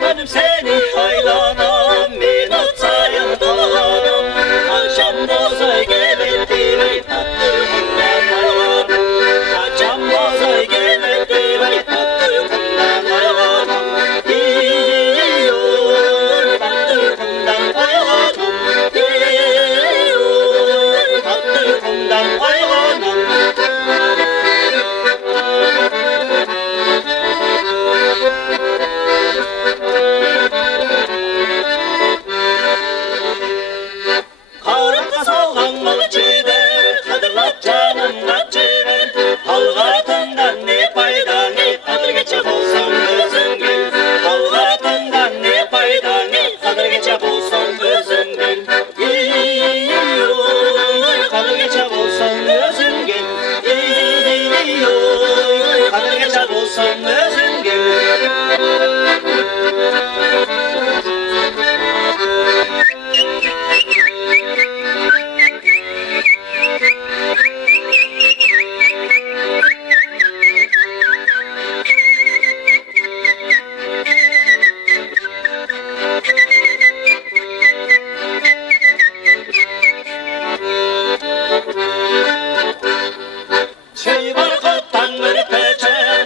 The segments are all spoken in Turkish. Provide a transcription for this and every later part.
Benim seni haylanam, min otayım dolanam. Akşam bozay geldi ve tatlı uykumdan haylanam. Akşam bozay geldi ve tatlı uykumdan haylanam. İyiyor tatlı uykumdan haylanam. İyiyor tatlı uykumdan haylanam. Karımda sallanmalı ciğer, hatırlat canım kaçıver. Halvatından ne fayda ne, kadır geçe bulsam gözün gül. Halvatından ne fayda ne, kadır geçe bulsam gözün gül. İyiyor, kadır geçe bulsam gözün gül. İyiyor, kadır geçe bulsam gözün gül.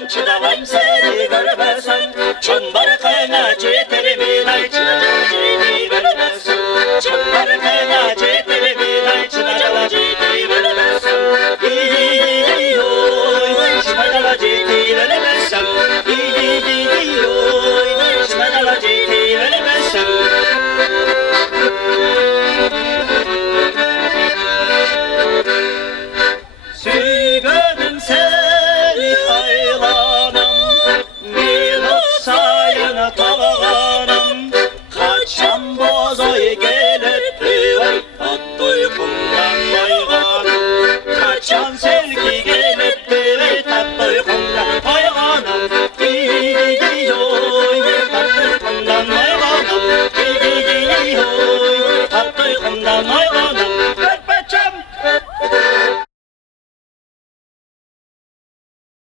Çıdavayım seni görmezsem, çambar kayna ceterimin ay çınacalı cedi vermezsem. Çambar kayna ceterimin ay çınacalı cedi vermezsem. İyi-oy, çınacalı cedi vermezsem. İyi-oy, çınacalı cedi vermezsem.